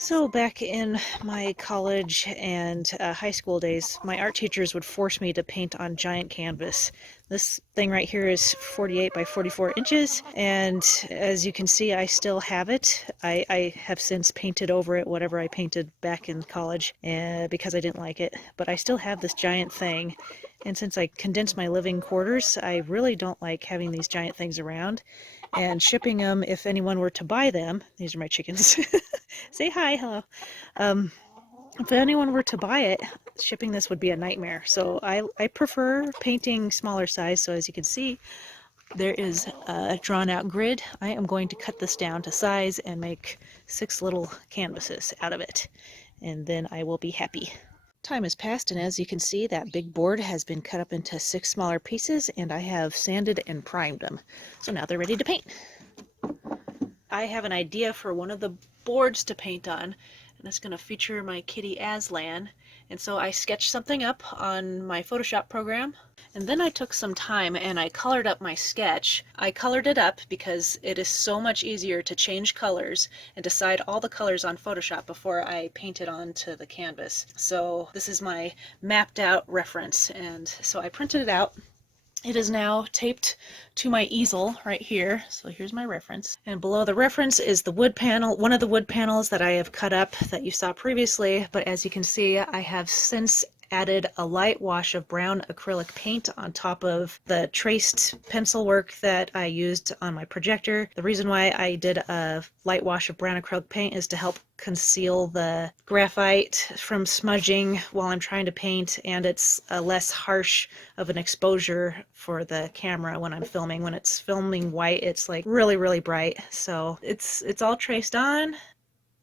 So back in my college and high school days, my art teachers would force me to paint on giant canvas. This thing right here is 48 by 44 inches, and as you can see, I still have it. I have since painted over it whatever I painted back in college because I didn't like it, but I still have this giant thing. And since I condensed my living quarters, I really don't like having these giant things around. And shipping them, if anyone were to buy them, these are my chickens. Say hi, hello. Um, if anyone were to buy it, shipping this would be a nightmare. So I prefer painting smaller size. So as you can see, there is a drawn out grid. I am going to cut this down to size and make 6 little canvases out of it. And then I will be happy. Time has passed, and as you can see, that big board has been cut up into 6 smaller pieces, and I have sanded and primed them. So now they're ready to paint. I have an idea for one of the boards to paint on, and it's going to feature my kitty Aslan. And so I sketched something up on my Photoshop program, and then I took some time and I colored up my sketch. I colored it up because it is so much easier to change colors and decide all the colors on Photoshop before I paint it onto the canvas. So this is my mapped out reference, and so I printed it out. It is now taped to my easel right here. So here's my reference. And below the reference is the wood panel, one of the wood panels that I have cut up that you saw previously. But as you can see, I have since added a light wash of brown acrylic paint on top of the traced pencil work that I used on my projector. The reason why I did a light wash of brown acrylic paint is to help conceal the graphite from smudging while I'm trying to paint, and it's a less harsh of an exposure for the camera when I'm filming. When it's filming white, it's like really bright. So it's all traced on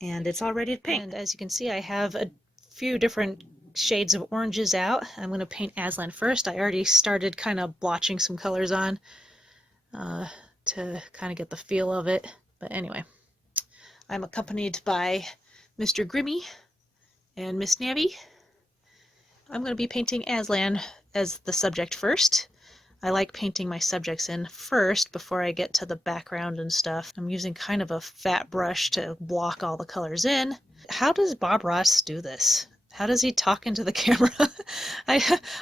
and it's all ready to paint. And as you can see, I have a few different shades of oranges out. I'm going to paint Aslan first. I already started kind of blotching some colors on to kind of get the feel of it. But anyway, I'm accompanied by Mr. Grimmy and Miss Nabby. I'm going to be painting Aslan as the subject first. I like painting my subjects in first before I get to the background and stuff. I'm using kind of a fat brush to block all the colors in. How does Bob Ross do this? How does he talk into the camera?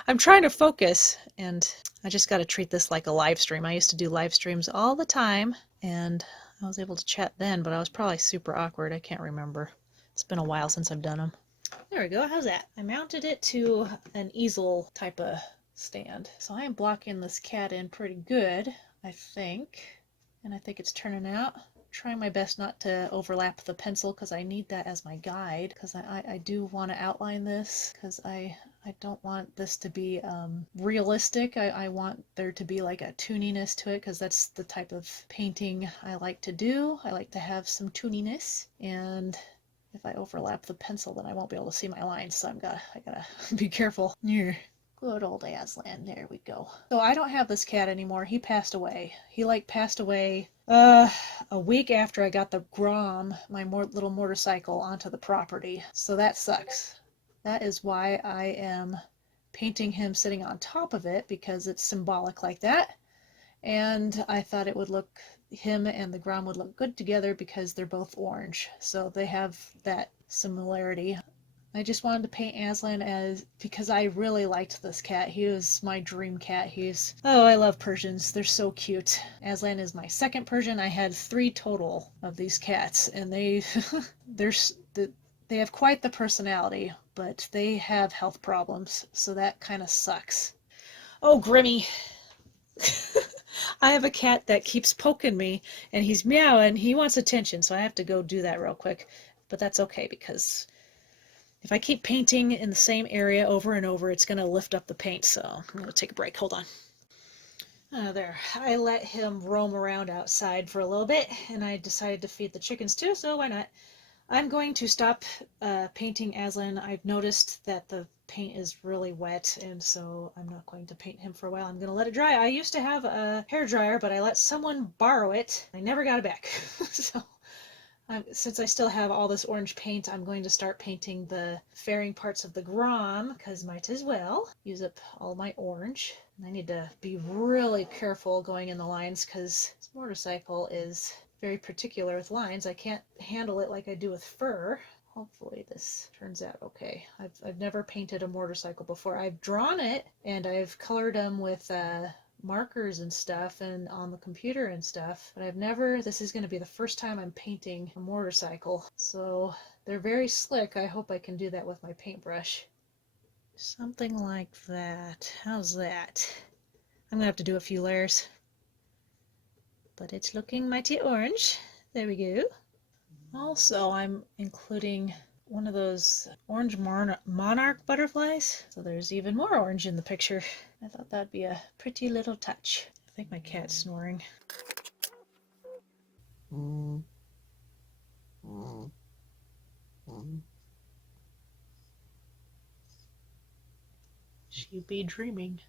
I'm trying to focus, and I just got to treat this like a live stream. I used to do live streams all the time, and I was able to chat then, but I was probably super awkward. I can't remember. It's been a while since I've done them. There we go. How's that? I mounted it to an easel type of stand. So I am blocking this cat in pretty good, I think. And I think it's turning out. Trying my best not to overlap the pencil because I need that as my guide, because I do want to outline this because I don't want this to be realistic. I want there to be like a tooniness to it because that's the type of painting I like to do. I like to have some tooniness, and if I overlap the pencil then I won't be able to see my lines, so I gotta be careful. Yeah. Good old Aslan, there we go. So I don't have this cat anymore. He passed away. He passed away a week after I got the Grom, my little motorcycle, onto the property. So that sucks. That is why I am painting him sitting on top of it, because it's symbolic like that. And I thought it would look, him and the Grom would look good together because they're both orange. So they have that similarity. I just wanted to paint Aslan because I really liked this cat. He was my dream cat. Oh, I love Persians. They're so cute. Aslan is my second Persian. I had 3 total of these cats, and they they have quite the personality, but they have health problems, so that kind of sucks. Oh, Grimmy. I have a cat that keeps poking me, and he's meowing. He wants attention, so I have to go do that real quick. But that's okay, because if I keep painting in the same area over and over, it's going to lift up the paint, so I'm going to take a break. Hold on. There. I let him roam around outside for a little bit, and I decided to feed the chickens too, so why not? I'm going to stop painting Aslan. I've noticed that the paint is really wet, and so I'm not going to paint him for a while. I'm going to let it dry. I used to have a hairdryer, but I let someone borrow it. I never got it back. So since I still have all this orange paint, I'm going to start painting the fairing parts of the Grom, because might as well use up all my orange. And I need to be really careful going in the lines because this motorcycle is very particular with lines. I can't handle it like I do with fur. Hopefully this turns out okay. I've never painted a motorcycle before. I've drawn it and I've colored them with markers and stuff and on the computer and stuff, but this is going to be the first time I'm painting a motorcycle. So they're very slick. I hope I can do that with my paintbrush. Something like that. How's that? I'm gonna have to do a few layers, but it's looking mighty orange. There we go. Also, I'm including one of those orange monarch butterflies, so there's even more orange in the picture. I thought that'd be a pretty little touch. I think my cat's snoring. She be dreaming.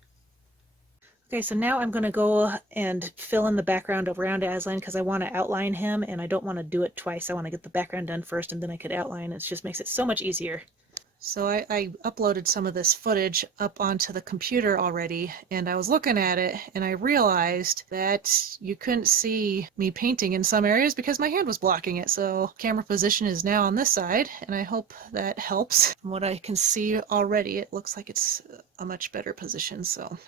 Okay, so now I'm going to go and fill in the background around Aslan because I want to outline him and I don't want to do it twice. I want to get the background done first and then I could outline. It just makes it so much easier. So I uploaded some of this footage up onto the computer already, and I was looking at it and I realized that you couldn't see me painting in some areas because my hand was blocking it. So camera position is now on this side, and I hope that helps. From what I can see already, it looks like it's a much better position. So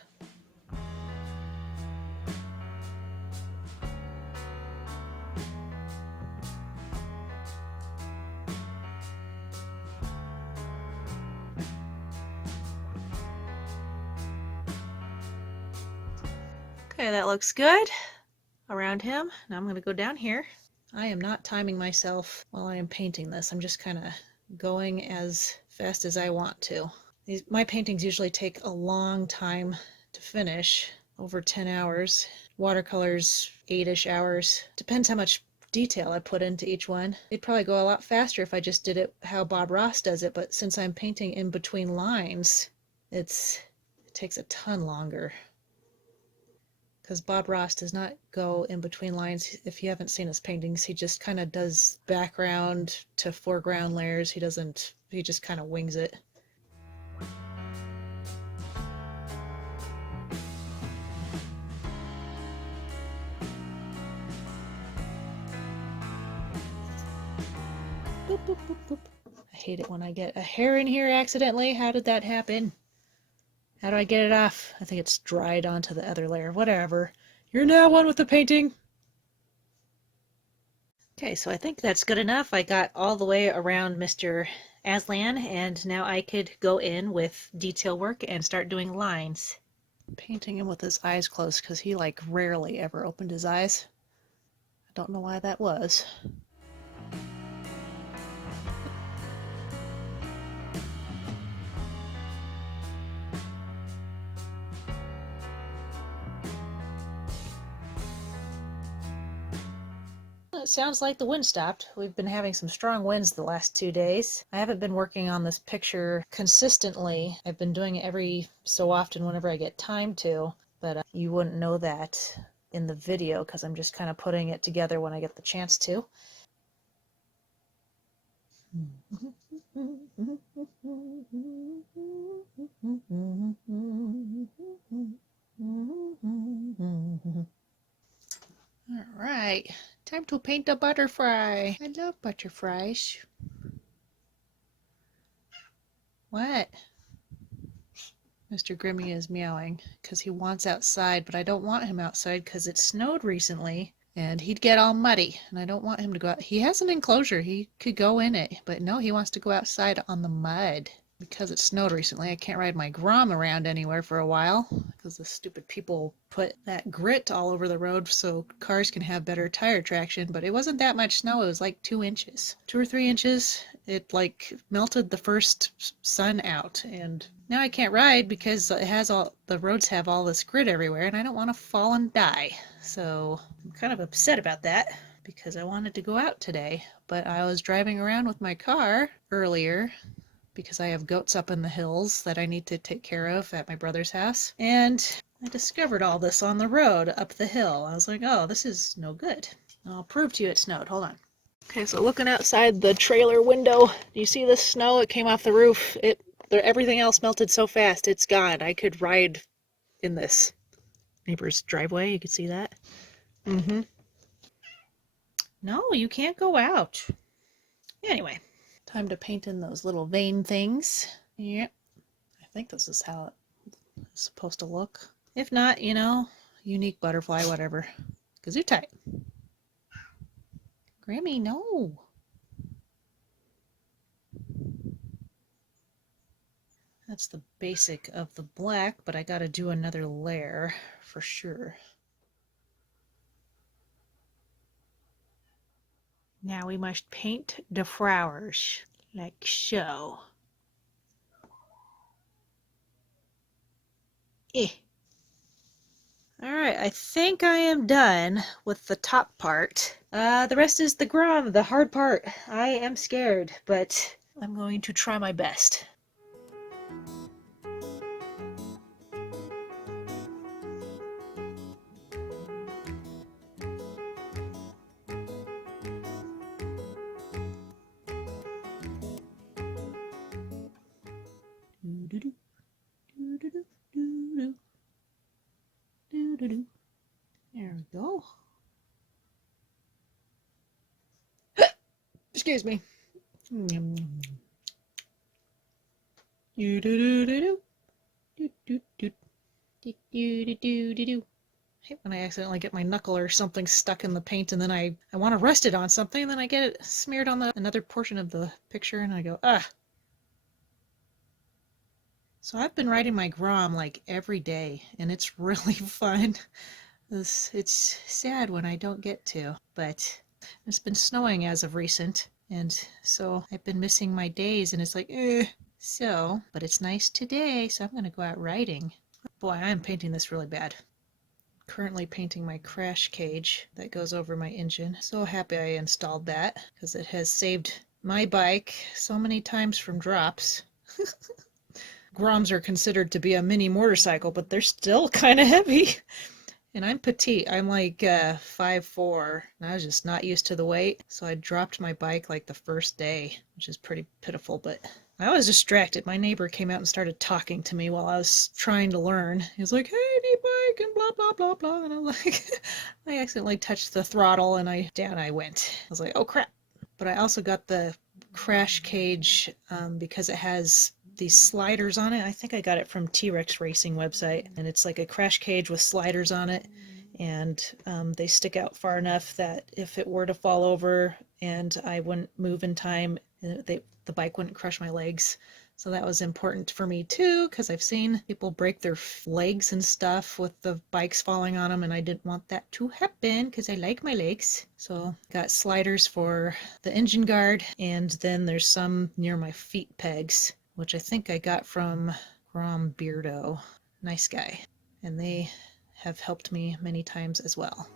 okay, that looks good around him. Now I'm going to go down here. I am not timing myself while I am painting this. I'm just kind of going as fast as I want to. My paintings usually take a long time to finish, over 10 hours. Watercolors, 8-ish hours. Depends how much detail I put into each one. It'd probably go a lot faster if I just did it how Bob Ross does it, but since I'm painting in between lines, it takes a ton longer. Because Bob Ross does not go in between lines. If you haven't seen his paintings, he just kind of does background to foreground layers. He just kind of wings it. Boop, boop, boop, boop. I hate it when I get a hair in here accidentally. How did that happen? How do I get it off? I think it's dried onto the other layer. Whatever. You're now one with the painting. Okay, so I think that's good enough. I got all the way around Mr. Aslan, and now I could go in with detail work and start doing lines. Painting him with his eyes closed because he like rarely ever opened his eyes. I don't know why that was. It sounds like the wind stopped. We've been having some strong winds the last 2 days. I haven't been working on this picture consistently. I've been doing it every so often whenever I get time to, but you wouldn't know that in the video because I'm just kind of putting it together when I get the chance to. All right, time to paint a butterfly. I love butterflies. What? Mr. Grimmy is meowing because he wants outside, but I don't want him outside because it snowed recently and he'd get all muddy and I don't want him to go out. He has an enclosure. He could go in it, but no, he wants to go outside on the mud. Because it snowed recently, I can't ride my Grom around anywhere for a while because the stupid people put that grit all over the road so cars can have better tire traction, but it wasn't that much snow. It was like 2 inches, 2 or 3 inches. It like melted the first sun out, and now I can't ride because the roads have all this grit everywhere and I don't want to fall and die. So I'm kind of upset about that because I wanted to go out today, but I was driving around with my car earlier because I have goats up in the hills that I need to take care of at my brother's house. And I discovered all this on the road up the hill. I was like, oh, this is no good. And I'll prove to you it snowed. Hold on. Okay, so looking outside the trailer window, do you see this snow? It came off the roof. Everything else melted so fast, it's gone. I could ride in this neighbor's driveway. You could see that. No, you can't go out. Anyway, time to paint in those little vein things. Yep. I think this is how it's supposed to look. If not, you know, unique butterfly, whatever. Gesundheit. Grammy, no. That's the basic of the black, but I gotta do another layer for sure. Now we must paint the flowers, like so. Alright, I think I am done with the top part. The rest is the Grom, the hard part. I am scared, but I'm going to try my best. There we go. Excuse me. I hate when I accidentally get my knuckle or something stuck in the paint and then I want to rest it on something and then I get it smeared on another portion of the picture and I go, ah. So I've been riding my Grom like every day and it's really fun. It's sad when I don't get to, but it's been snowing as of recent and so I've been missing my days and it's like, So, but it's nice today, so I'm going to go out riding. Boy, I'm painting this really bad. Currently painting my crash cage that goes over my engine. So happy I installed that because it has saved my bike so many times from drops. Groms are considered to be a mini motorcycle, but they're still kind of heavy. And I'm petite. I'm like 5'4", and I was just not used to the weight. So I dropped my bike like the first day, which is pretty pitiful, but I was distracted. My neighbor came out and started talking to me while I was trying to learn. He was like, hey, knee bike, and blah, blah, blah, blah. And I was like, I accidentally touched the throttle, and down I went. I was like, oh, crap. But I also got the crash cage because it has these sliders on it. I think I got it from T-Rex Racing website, and it's like a crash cage with sliders on it, and they stick out far enough that if it were to fall over and I wouldn't move in time, the bike wouldn't crush my legs. So that was important for me too, because I've seen people break their legs and stuff with the bikes falling on them, and I didn't want that to happen because I like my legs. So got sliders for the engine guard, and then there's some near my feet pegs, which I think I got from Grom Beardo. Nice guy. And they have helped me many times as well.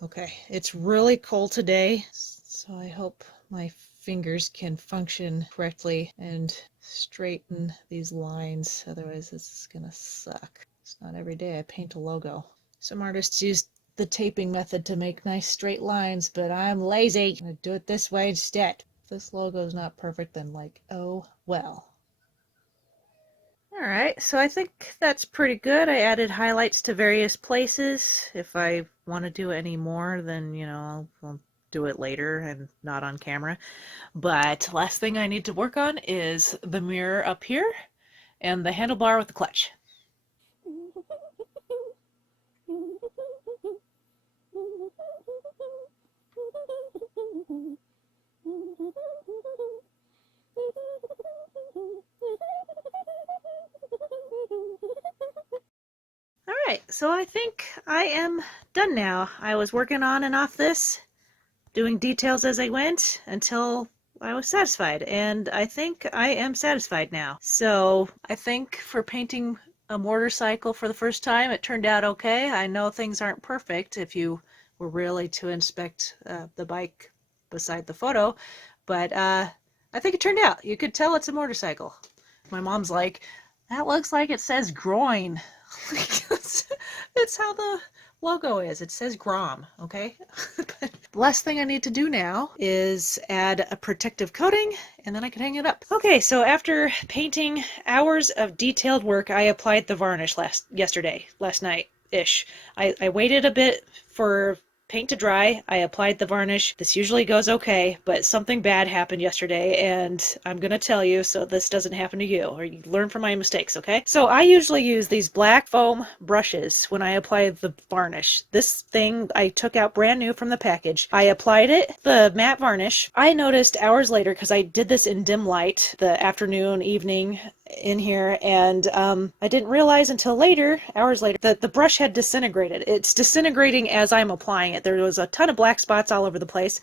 Okay, it's really cold today, so I hope my fingers can function correctly and straighten these lines, otherwise this is gonna suck. It's not every day I paint a logo. Some artists use the taping method to make nice straight lines, but I'm lazy. I'm gonna do it this way instead. If this logo is not perfect, then like, oh well. Alright, so I think that's pretty good. I added highlights to various places. If I want to do any more, then, you know, I'll do it later and not on camera. But last thing I need to work on is the mirror up here and the handlebar with the clutch. Alright, so I think I am done now. I was working on and off this, doing details as I went until I was satisfied, and I think I am satisfied now. So I think for painting a motorcycle for the first time, it turned out okay. I know things aren't perfect if you were really to inspect the bike beside the photo, but I think it turned out. You could tell it's a motorcycle. My mom's like, that looks like it says groin. It's how the logo is. It says Grom, okay? But The last thing I need to do now is add a protective coating, and then I can hang it up. Okay, so after painting hours of detailed work, I applied the varnish last night-ish. I waited a bit for paint to dry. I applied the varnish. This usually goes okay, but something bad happened yesterday, and I'm gonna tell you so this doesn't happen to you, or you learn from my mistakes, okay? So I usually use these black foam brushes when I apply the varnish. This thing I took out brand new from the package. I applied it, the matte varnish. I noticed hours later, because I did this in dim light, the afternoon, evening, in here, and I didn't realize until later, hours later, that the brush had disintegrated. It's disintegrating as I'm applying it. There was a ton of black spots all over the place.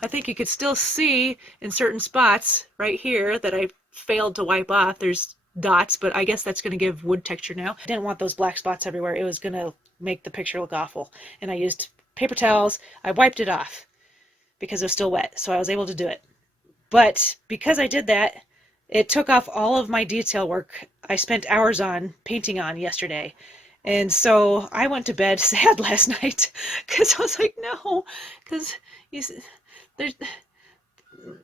I think you could still see in certain spots right here that I failed to wipe off. There's dots, but I guess that's going to give wood texture now. I didn't want those black spots everywhere. It was going to make the picture look awful. And I used paper towels. I wiped it off because it was still wet, so I was able to do it. But because I did that, it took off all of my detail work I spent hours on painting on yesterday. And so I went to bed sad last night because I was like, no, because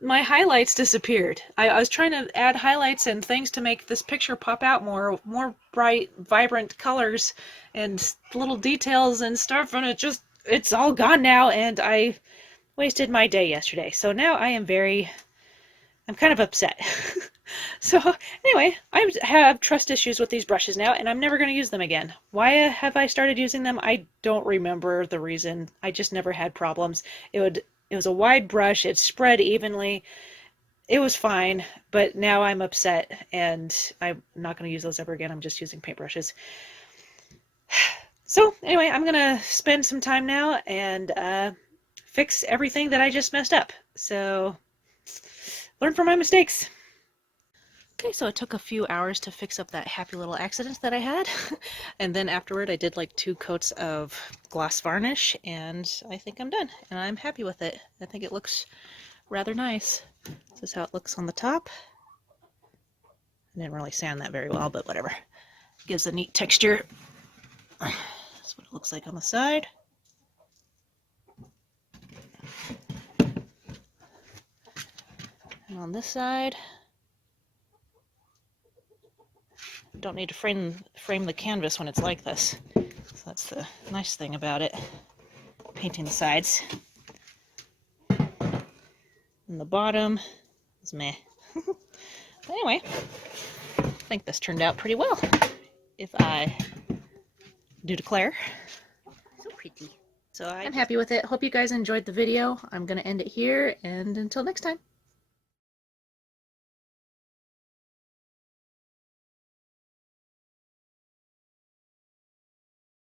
my highlights disappeared. I was trying to add highlights and things to make this picture pop out more bright, vibrant colors and little details and stuff, and it's all gone now, and I wasted my day yesterday. So now I'm kind of upset. So anyway, I have trust issues with these brushes now, and I'm never going to use them again. Why have I started using them? I don't remember the reason. I just never had problems. It was a wide brush. It spread evenly. It was fine, but now I'm upset, and I'm not going to use those ever again. I'm just using paintbrushes. So anyway, I'm going to spend some time now and fix everything that I just messed up. So learn from my mistakes. Okay, so it took a few hours to fix up that happy little accident that I had. And then afterward, I did like 2 coats of gloss varnish, and I think I'm done. And I'm happy with it. I think it looks rather nice. This is how it looks on the top. I didn't really sand that very well, but whatever. It gives a neat texture. That's what it looks like on the side. And on this side, don't need to frame the canvas when it's like this. So that's the nice thing about it. Painting the sides. And the bottom is meh. But anyway, I think this turned out pretty well, if I do declare. So pretty. So I'm happy with it. Hope you guys enjoyed the video. I'm going to end it here, and until next time.